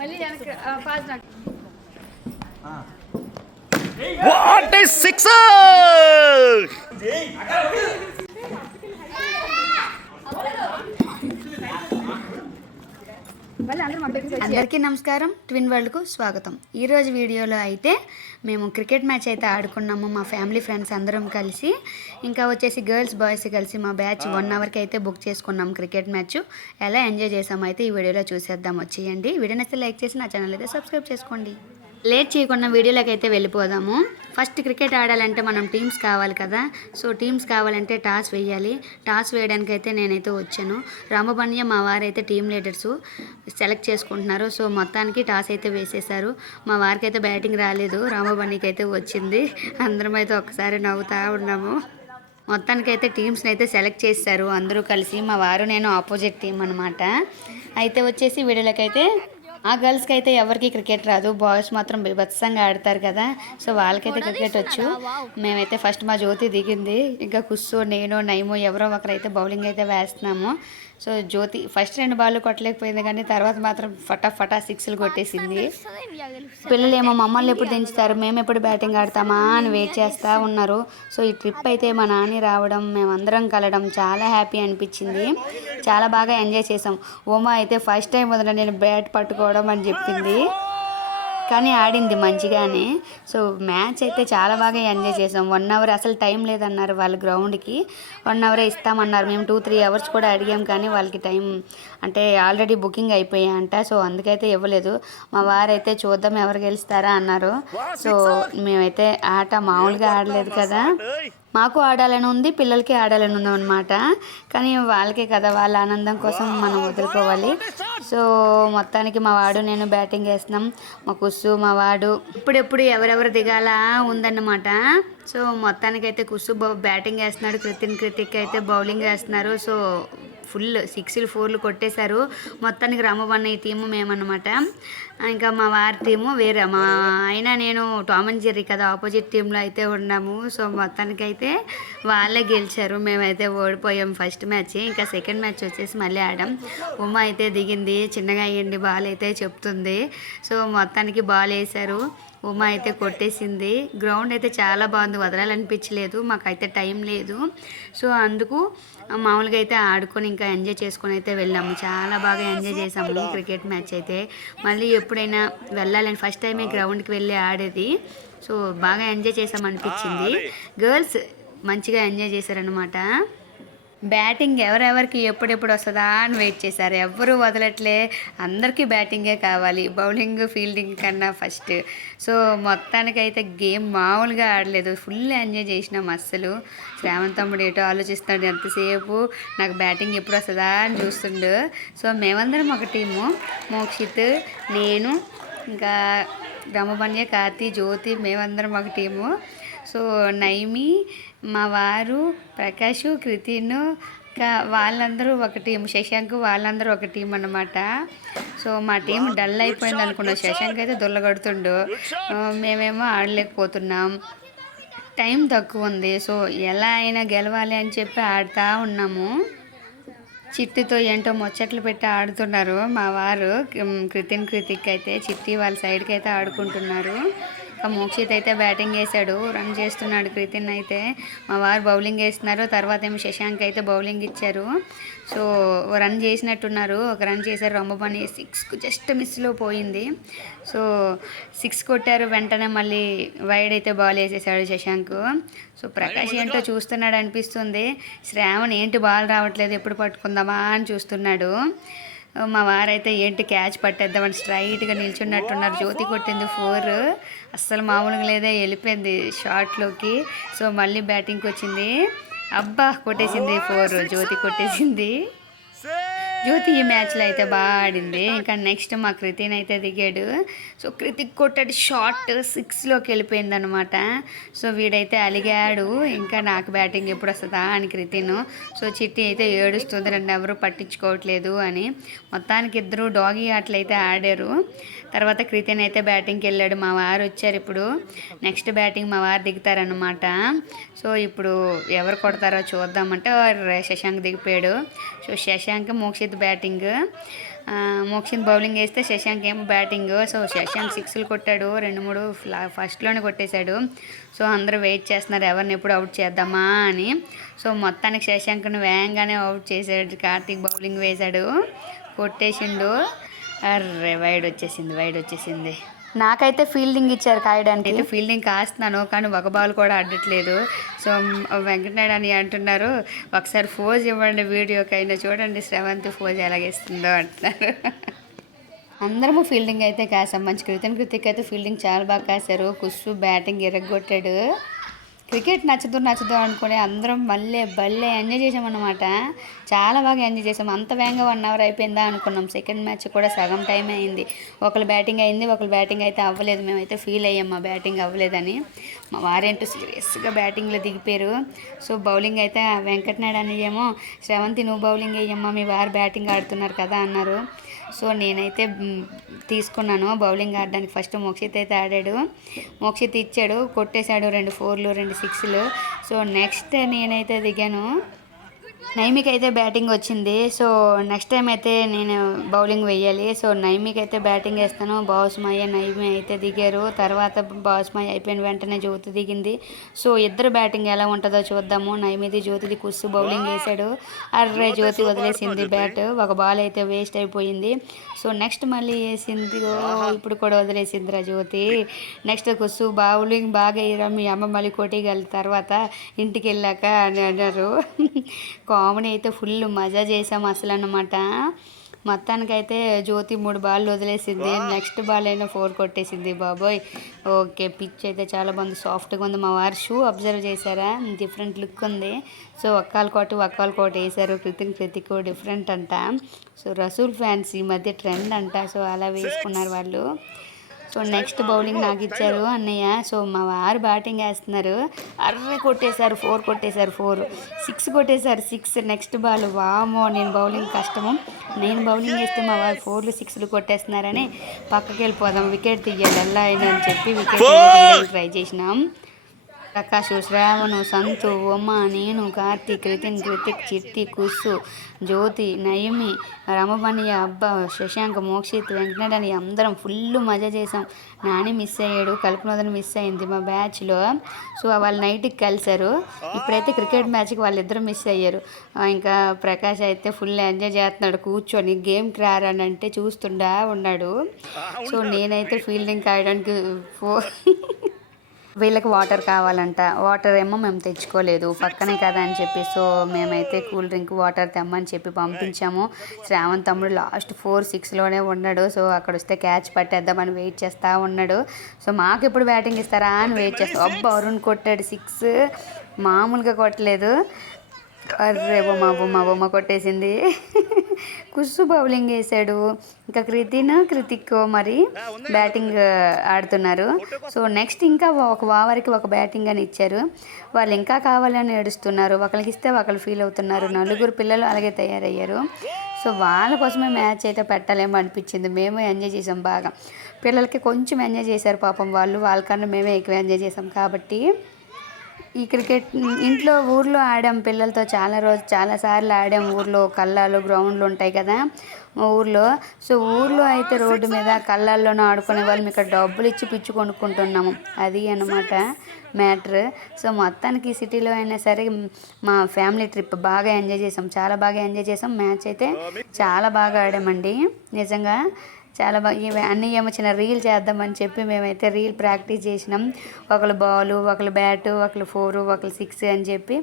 మళ్ళీ fast what is sixer. అందరికీ నమస్కారం, ట్విన్ వరల్డ్కు స్వాగతం. ఈరోజు వీడియోలో అయితే మేము క్రికెట్ మ్యాచ్ అయితే ఆడుకున్నాము మా ఫ్యామిలీ ఫ్రెండ్స్ అందరం కలిసి. ఇంకా వచ్చేసి గర్ల్స్ బాయ్స్ కలిసి మా బ్యాచ్ 1 అవర్కి అయితే బుక్ చేసుకున్నాం క్రికెట్ మ్యాచ్. ఎలా ఎంజాయ్ చేసామో అయితే ఈ వీడియోలో చూసేద్దాం. వచ్చేయండి. వీడియో నచ్చితే లైక్ చేసి నా ఛానల్ అయితే సబ్స్క్రైబ్ చేసుకోండి. లేట్ చేయకుండా వీడియోలోకి అయితే వెళ్ళిపోదాము. ఫస్ట్ క్రికెట్ ఆడాలంటే మనం టీమ్స్ కావాలి కదా. సో టీమ్స్ కావాలంటే టాస్ వేయాలి. టాస్ వేయడానికి అయితే నేనైతే వచ్చాను. రామబన్య మా వారైతే టీమ్ లీడర్స్ సెలెక్ట్ చేసుకుంటున్నారు. సో మొత్తానికి టాస్ అయితే వేసేశారు. మా వారికి అయితే బ్యాటింగ్ రాలేదు, రామబన్యకి అయితే వచ్చింది. అందరం అయితే ఒక్కసారి నవ్వుతూ ఉన్నాము. మొత్తానికైతే టీమ్స్ని అయితే సెలెక్ట్ చేశారు అందరూ కలిసి. మా వారు నేను ఆపోజిట్ టీం అనమాట. అయితే వచ్చేసి వీడియోలోకి అయితే ఆ గర్ల్స్కి అయితే ఎవరికి క్రికెట్ రాదు, బాయ్స్ మాత్రం బీభత్సంగా ఆడతారు కదా. సో వాళ్ళకైతే క్రికెట్ వచ్చు. మేమైతే ఫస్ట్ మా జ్యోతి దిగింది, ఇంకా కుస్సు నేను నైము ఎవరో ఒకరైతే బౌలింగ్ అయితే వేస్తున్నాము. సో జ్యోతి ఫస్ట్ 2 బాళ్ళు కొట్టలేకపోయింది, కానీ తర్వాత మాత్రం ఫటా 6లు కొట్టేసింది. పిల్లలు ఏమో మమ్మల్ని ఎప్పుడు దించుతారు, మేము ఎప్పుడు బ్యాటింగ్ ఆడతామా అని వెయిట్ చేస్తూ ఉన్నారు. సో ఈ ట్రిప్ అయితే మా నాని రావడం, మేమందరం కలవడం చాలా హ్యాపీ అనిపించింది. చాలా బాగా ఎంజాయ్ చేసాం. ఉమా అయితే ఫస్ట్ టైం వదిన నేను బ్యాట్ పట్టుకోవడం అని చెప్పింది, కానీ ఆడింది మంచిగానే. సో మ్యాచ్ అయితే చాలా బాగా ఎంజాయ్ చేసాం. 1 అవర్ అసలు టైం లేదన్నారు వాళ్ళు, గ్రౌండ్కి 1 అవరే ఇస్తామన్నారు. మేము 2-3 అవర్స్ కూడా అడిగాం, కానీ వాళ్ళకి టైం అంటే ఆల్రెడీ బుకింగ్ అయిపోయాయంట. సో అందుకైతే ఇవ్వలేదు. మా వారైతే చూద్దాం ఎవరు గెలుస్తారా అన్నారు. సో మేమైతే ఆట మామూలుగా ఆడలేదు కదా, మాకు ఆడాలని ఉంది, పిల్లలకి ఆడాలని ఉంది అనమాట. కానీ వాళ్ళకే కదా, వాళ్ళ ఆనందం కోసం మనం వదులుకోవాలి. సో మొత్తానికి మా వాడు నేను బ్యాటింగ్ వేస్తున్నాం. మా కుస్సు మా వాడు ఇప్పుడెప్పుడు ఎవరెవరు దిగాలా ఉందన్నమాట. సో మొత్తానికైతే కుస్సు బ్యాటింగ్ వేస్తున్నాడు, కృతిక్ అయితే బౌలింగ్ వేస్తున్నారు. సో ఫుల్ 6లు 4లు కొట్టేశారు. మొత్తానికి రామబన్నయ్య టీము మేమన్నమాట. ఇంకా మా వారి టీము వేరే, మా ఆయన నేను టామ్ అండ్ జెర్రీ కదా ఆపోజిట్ టీంలో అయితే ఉన్నాము. సో మొత్తానికైతే వాళ్ళే గెలిచారు, మేమైతే ఓడిపోయాం ఫస్ట్ మ్యాచ్. ఇంకా సెకండ్ మ్యాచ్ వచ్చేసి మళ్ళీ ఆడాం. ఉమ్మ అయితే దిగింది, చిన్నగా అయ్యండి బాల్ అయితే చెప్తుంది. సో మొత్తానికి బాల్ వేశారు, ఉమా అయితే కొట్టేసింది. గ్రౌండ్ అయితే చాలా బాగుంది, వదలాలనిపించలేదు, మాకైతే టైం లేదు. సో అందుకు మామూలుగా అయితే ఆడుకొని ఇంకా ఎంజాయ్ చేసుకొని అయితే వెళ్ళాము. చాలా బాగా ఎంజాయ్ చేసాము క్రికెట్ మ్యాచ్ అయితే. మళ్ళీ ఎప్పుడైనా వెళ్ళాలని ఫస్ట్ టైమే గ్రౌండ్కి వెళ్ళి ఆడేది. సో బాగా ఎంజాయ్ చేసామనిపించింది. గర్ల్స్ మంచిగా ఎంజాయ్ చేశారనమాట. బ్యాటింగ్ ఎవరెవరికి ఎప్పుడెప్పుడు వస్తుందా అని వెయిట్ చేశారు. ఎవ్వరూ వదలట్లే, అందరికీ బ్యాటింగే కావాలి, బౌలింగ్ ఫీల్డింగ్ కన్నా ఫస్ట్. సో మొత్తానికైతే గేమ్ మామూలుగా ఆడలేదు, ఫుల్ ఎంజాయ్ చేసినాం అస్సలు. శ్రావణ్ తమ్ముడు ఏటో ఆలోచిస్తున్నాడు ఎంతసేపు, నాకు బ్యాటింగ్ ఎప్పుడు వస్తుందా అని చూస్తుండు. సో మేమందరం ఒక టీము, మోక్షిత్ నేను ఇంకా రమబన్య కార్తీ జ్యోతి మేమందరం ఒక టీము. సో నైమి మా వారు ప్రకాష్ కృతిను వాళ్ళందరూ ఒక టీం, శశాంక్ వాళ్ళందరూ ఒక టీం అన్నమాట. సో మా టీం డల్ అయిపోయింది అనుకున్నాం. శశాంక్ అయితే దొల్లగడుతుండు, మేమేమో ఆడలేకపోతున్నాం, టైం తక్కువ ఉంది. సో ఎలా అయినా గెలవాలి అని చెప్పి ఆడుతూ ఉన్నాము. చిట్టితో ఏంటో ముచ్చట్లు పెట్టి ఆడుతున్నారు మా వారు. కృతిక్ అయితే చిట్టి వాళ్ళ సైడ్కి అయితే ఆడుకుంటున్నారు. మోక్షిత్ అయితే బ్యాటింగ్ వేసాడు, రన్ చేస్తున్నాడు. కృతిన్ అయితే మా వారు బౌలింగ్ వేస్తున్నారు. తర్వాత ఏమో శశాంక్ అయితే బౌలింగ్ ఇచ్చారు. సో రన్ చేసినట్టున్నారు, ఒక రన్ చేశారు. రమ్మబని 6కు జస్ట్ మిస్లో పోయింది. సో 6 కొట్టారు. వెంటనే మళ్ళీ వైడ్ అయితే బాల్ వేసేసాడు శశాంక్. సో ప్రకాష్ ఏంటో చూస్తున్నాడు అనిపిస్తుంది. శ్రావణ్ ఏంటి బాల్ రావట్లేదు, ఎప్పుడు పట్టుకుందామా అని చూస్తున్నాడు. మా వారైతే ఏంటి క్యాచ్ పట్టేద్దామని స్ట్రైట్గా నిల్చున్నట్టున్నారు. జ్యోతి కొట్టింది 4, అస్సలు మామూలుగా లేదే, వెళ్ళిపోయింది షాట్లోకి. సో మళ్ళీ బ్యాటింగ్కి వచ్చింది, అబ్బా కొట్టేసింది 4, జ్యోతి కొట్టేసింది. జ్యోతి ఈ మ్యాచ్లో అయితే బాగా ఆడింది. ఇంకా నెక్స్ట్ మా కృతిన్ అయితే దిగాడు. సో కృతిక్ కొట్టాడు షాట్, 6లోకి వెళ్ళిపోయింది అనమాట. సో వీడైతే అలిగాడు, ఇంకా నాకు బ్యాటింగ్ ఎప్పుడు వస్తుందా అని కృతిన్. సో చిట్టి అయితే ఏడుస్తుంది, నన్ను ఎవరు పట్టించుకోవట్లేదు అని. మొత్తానికి ఇద్దరు డాగీ ఆటలైతే ఆడారు. తర్వాత కృతిన్ అయితే బ్యాటింగ్కి వెళ్ళాడు. మా వారు వచ్చారు, ఇప్పుడు నెక్స్ట్ బ్యాటింగ్ మా వారు దిగుతారనమాట. సో ఇప్పుడు ఎవరు కొడతారో చూద్దామంటే శశాంక్ దిగిపోయాడు. So Shashank Mokshit batting. Mokshit bowling వేస్తే శశాంక్ ఏమో బ్యాటింగ్. సో శశాంక్ సిక్స్లు కొట్టాడు, 2-3 ఫస్ట్లోనే కొట్టేశాడు. సో అందరూ వెయిట్ చేస్తున్నారు ఎవరిని ఎప్పుడు అవుట్ చేద్దామా అని. సో మొత్తానికి శశాంక్ను వేగంగానే అవుట్ చేశాడు. కార్తీక్ బౌలింగ్ వేశాడు, కొట్టేసిండు. అర్రే వైడ్ వచ్చేసింది. నాకైతే ఫీల్డింగ్ ఇచ్చారు కాయడానికి. అయితే ఫీల్డింగ్ కాస్తున్నాను కానీ ఒక బాల్ కూడా ఆడట్లేదు. సో వెంకటనాయుడు అని అంటున్నారు, ఒకసారి ఫోజ్ ఇవ్వండి వీడియోకైనా, చూడండి శ్రవంతి ఫోజ్ ఎలాగేస్తుందో అంటున్నారు. అందరము ఫీల్డింగ్ అయితే కాసాం. మంచి కృతిక్ అయితే ఫీల్డింగ్ చాలా బాగా కాశారు. కుషు బ్యాటింగ్ ఎరగొట్టాడు. క్రికెట్ నచ్చదు అనుకుని అందరం భలే ఎంజాయ్ చేసామన్నమాట. చాలా బాగా ఎంజాయ్ చేసాం. అంత వేగంగా 1 అవర్ అయిపోయిందా అనుకున్నాం. సెకండ్ మ్యాచ్ కూడా సగం టైం అయింది. ఒకళ్ళు బ్యాటింగ్ అయింది, ఒకళ్ళు బ్యాటింగ్ అయితే అవ్వలేదు. మేమైతే ఫీల్ అయ్యాం మా బ్యాటింగ్ అవ్వలేదని. మా వారేంటో సీరియస్గా బ్యాటింగ్లో దిగిపోయారు. సో బౌలింగ్ అయితే వెంకటనాయుడు అని ఏమో, శ్రవంతి నువ్వు బౌలింగ్ వేయమ్మా మీ వారు బ్యాటింగ్ ఆడుతున్నారు కదా అన్నారు. సో నేనైతే తీసుకున్నాను బౌలింగ్ ఆడడానికి. ఫస్ట్ మోక్షిత్ అయితే ఆడాడు. మోక్షిత్ ఇచ్చాడు, కొట్టేశాడు 2 4లు 2 6లు. సో నెక్స్ట్ నేనైతే దిగాను. నైమికి అయితే బ్యాటింగ్ వచ్చింది. సో నెక్స్ట్ టైం అయితే నేను బౌలింగ్ వేయాలి. సో నైమికి అయితే బ్యాటింగ్ వేస్తాను. బాస్మయ్య నైమి అయితే దిగారు. తర్వాత బాస్మయ్య అయిపోయిన వెంటనే జ్యోతి దిగింది. సో ఇద్దరు బ్యాటింగ్ ఎలా ఉంటుందో చూద్దాము. నైమిది జ్యోతిది కుస్సు బౌలింగ్ వేశాడు. అర్రే జ్యోతి వదిలేసింది బ్యాట్. ఒక బాల్ అయితే వేస్ట్ అయిపోయింది. సో నెక్స్ట్ మళ్ళీ వేసింది, ఇప్పుడు కూడా వదిలేసిందిరా జ్యోతి. నెక్స్ట్ కుస్సు బౌలింగ్ బాగా వేయరా మీ అమ్మ మళ్ళీ కొట్టగలరు తర్వాత ఇంటికి వెళ్ళాక అని అన్నారు. కామెడీ అయితే ఫుల్ మజా చేసాం అసలు అన్నమాట. మొత్తానికైతే జ్యోతి 3 బాల్ వదిలేసింది. నెక్స్ట్ బాల్ అయినా 4 కొట్టేసింది. బాబోయ్ ఓకే. పిచ్ అయితే చాలా బాగుంది, సాఫ్ట్గా ఉంది. మా వారు షూ అబ్జర్వ్ చేశారా, డిఫరెంట్ లుక్ ఉంది. సో ఒక్కాలు కోట వేశారు. క్రితిక్ డిఫరెంట్ అంట. సో రసూల్ ఫ్యాన్స్ ఈ మధ్య ట్రెండ్ అంట. సో అలా వేసుకున్నారు వాళ్ళు. సో నెక్స్ట్ బౌలింగ్ నాకు ఇచ్చారు అన్నయ్య. సో మా వారు బ్యాటింగ్ వేస్తున్నారు. అర్రే కొట్టేశారు 4 కొట్టేశారు. 4 6 కొట్టేశారు. 6 నెక్స్ట్ బాల్. వామో నేను బౌలింగ్ కష్టము. నేను బౌలింగ్ వేస్తే మా వారు 4లు 6లు కొట్టేస్తున్నారని పక్కకి వెళ్ళిపోదాం, వికెట్ తీయాలి ఎలా అయినా అని చెప్పి వికెట్ ట్రై చేసినాం. ప్రకాష్, శ్రావణు, సంతు, ఉమ, నేను, కార్తీక్, క్రితిక్, చిట్టి, కుస్సు, జ్యోతి, నయమి, రమపనియ, అబ్బా, శశాంక్, మోక్షిత్, వెంకటనాయుడు అని అందరం ఫుల్ మజా చేసాం. నాని మిస్ అయ్యాడు, కల్పనోదన మిస్ అయింది మా బ్యాచ్లో. సో వాళ్ళు నైట్కి కలిశారు. ఇప్పుడైతే క్రికెట్ మ్యాచ్కి వాళ్ళిద్దరు మిస్ అయ్యారు. ఇంకా ప్రకాష్ అయితే ఫుల్ ఎంజాయ్ చేస్తున్నాడు కూర్చొని. గేమ్కి రారానంటే చూస్తుండా ఉన్నాడు. సో నేనైతే ఫీల్డింగ్ కాయడానికి వీళ్ళకి వాటర్ కావాలంట. వాటర్ ఏమో మేము తెచ్చుకోలేదు, పక్కనే కదా అని చెప్పి. సో మేమైతే కూల్ డ్రింక్ వాటర్ తెమ్మని చెప్పి పంపించాము. శ్రావణ్ తమ్ముడు లాస్ట్ 4 6లోనే ఉన్నాడు. సో అక్కడ వస్తే క్యాచ్ పట్టేద్దామని వెయిట్ చేస్తూ ఉన్నాడు. సో మాకు ఎప్పుడు బ్యాటింగ్ ఇస్తారా అని వెయిట్ చేస్తాం. అబ్బా అరుణ్ కొట్టాడు 6, మామూలుగా కొట్టలేదు. అర్రే బొమ్మ కొట్టేసింది. కుస్సు బౌలింగ్ వేసాడు. ఇంకా క్రితిక్ మరి బ్యాటింగ్ ఆడుతున్నారు. సో నెక్స్ట్ ఇంకా ఒక ఓవర్కి ఒక బ్యాటింగ్ అని ఇచ్చారు. వాళ్ళు ఇంకా కావాలని ఏడుస్తున్నారు. ఒకరికి ఇస్తే ఒకరు ఫీల్ అవుతున్నారు. 4 పిల్లలు అలాగే తయారయ్యారు. సో వాళ్ళ కోసమే మ్యాచ్ అయితే పెట్టాలేమో అనిపించింది. మేము ఎంజాయ్ చేసాం బాగా. పిల్లలకి కొంచెం ఎంజాయ్ చేశారు పాపం వాళ్ళు, వాళ్ళకన్నా మేమే ఎక్కువ ఎంజాయ్ చేసాం. కాబట్టి ఈ క్రికెట్ ఊర్లో ఆడాం పిల్లలతో చాలాసార్లు ఆడాం. ఊర్లో కల్లాలు గ్రౌండ్లు ఉంటాయి కదా ఊర్లో. సో ఊర్లో అయితే రోడ్డు మీద కళ్ళల్లోనూ ఆడుకునే వాళ్ళం. ఇక్కడ డబ్బులు ఇచ్చి పిచ్చి కొనుక్కుంటున్నాము, అది అన్నమాట మ్యాటర్. సో మొత్తానికి సిటీలో అయినా సరే మా ఫ్యామిలీ ట్రిప్ బాగా ఎంజాయ్ చేసాం, చాలా బాగా ఎంజాయ్ చేసాం. మ్యాచ్ అయితే చాలా బాగా ఆడామండి నిజంగా, చాలా బాగా. అన్నీ ఏమో చిన్న రీల్ చేద్దామని చెప్పి మేమైతే రీల్ ప్రాక్టీస్ చేసినాం. ఒకళ్ళు బాలు, ఒకళ్ళు బ్యాటు, ఒకళ్ళు 4, ఒకళ్ళు 6 అని చెప్పి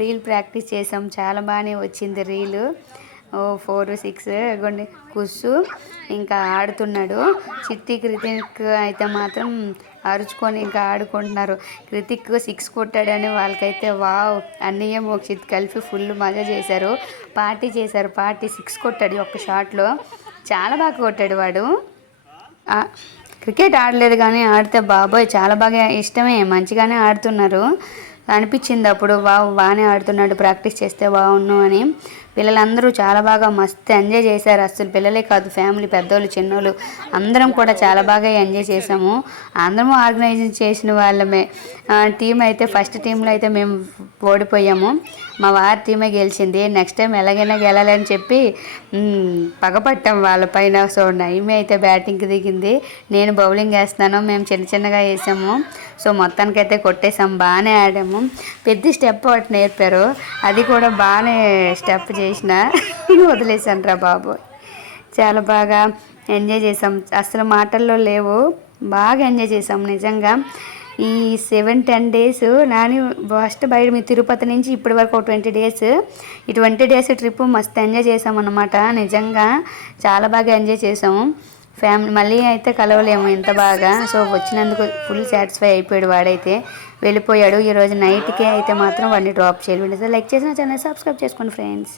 రీల్ ప్రాక్టీస్ చేసాం. చాలా బాగానే వచ్చింది రీలు. 4 6 ఇగోండి కుస్సు ఇంకా ఆడుతున్నాడు. చిట్టి క్రితిక్ అయితే మాత్రం అరుచుకొని ఇంకా ఆడుకుంటున్నారు. క్రితిక్ 6 కొట్టాడని వాళ్ళకైతే వావ్. అన్నయ్య మోక్షిత్ కలిపి ఫుల్ మజా చేశారు, పార్టీ 6 కొట్టాడు ఒక్క షాట్లో. చాలా బాగా కొట్టాడు వాడు. క్రికెట్ ఆడలేదు కానీ ఆడితే బాబోయ్ చాలా బాగా ఇష్టమే, మంచిగానే ఆడుతున్నారు అనిపించింది అప్పుడు. బాగానే ఆడుతున్నాడు, ప్రాక్టీస్ చేస్తే బాగున్నాను అని. పిల్లలందరూ చాలా బాగా మస్తు ఎంజాయ్ చేశారు. అసలు పిల్లలే కాదు, ఫ్యామిలీ పెద్దోళ్ళు చిన్నోళ్ళు అందరం కూడా చాలా బాగా ఎంజాయ్ చేసాము. అందరము ఆర్గనైజ్ చేసిన వాళ్ళమే. టీం అయితే ఫస్ట్ టీంలో అయితే మేము ఓడిపోయాము. మా వారి టీమే గెలిచింది. నెక్స్ట్ టైం ఎలాగైనా గెలాలని చెప్పి పగపట్టాం వాళ్ళపైన. సో నైమే అయితే బ్యాటింగ్కి దిగింది, నేను బౌలింగ్ వేస్తున్నాను. మేము చిన్న చిన్నగా వేసాము. సో మొత్తానికైతే కొట్టేసాం, బాగానే ఆడాము. పెద్ద స్టెప్ ఒకటి నేర్పారు, అది కూడా బాగానే స్టెప్ చేసిన వదిలేసాను రా బాబు. చాలా బాగా ఎంజాయ్ చేసాం, అసలు మాటల్లో లేవు. బాగా ఎంజాయ్ చేసాం నిజంగా. ఈ 7-10 డేస్ నాని ఫస్ట్ బయట మీ తిరుపతి నుంచి ఇప్పటి వరకు 20 డేస్, ఈ 20 డేస్ ట్రిప్ మస్తు ఎంజాయ్ చేసాం అన్నమాట. నిజంగా చాలా బాగా ఎంజాయ్ చేసాము. ఫ్యామిలీ మళ్ళీ అయితే కలవలేము ఇంత బాగా. సో వచ్చినందుకు ఫుల్ సాటిస్ఫై అయిపోయాడు వాడైతే, వెళ్ళిపోయాడు. ఈరోజు నైట్కే అయితే మాత్రం వాడిని డ్రాప్ చేయాలి. లైక్ చేసిన ఛానల్ సబ్స్క్రైబ్ చేసుకోండి ఫ్రెండ్స్.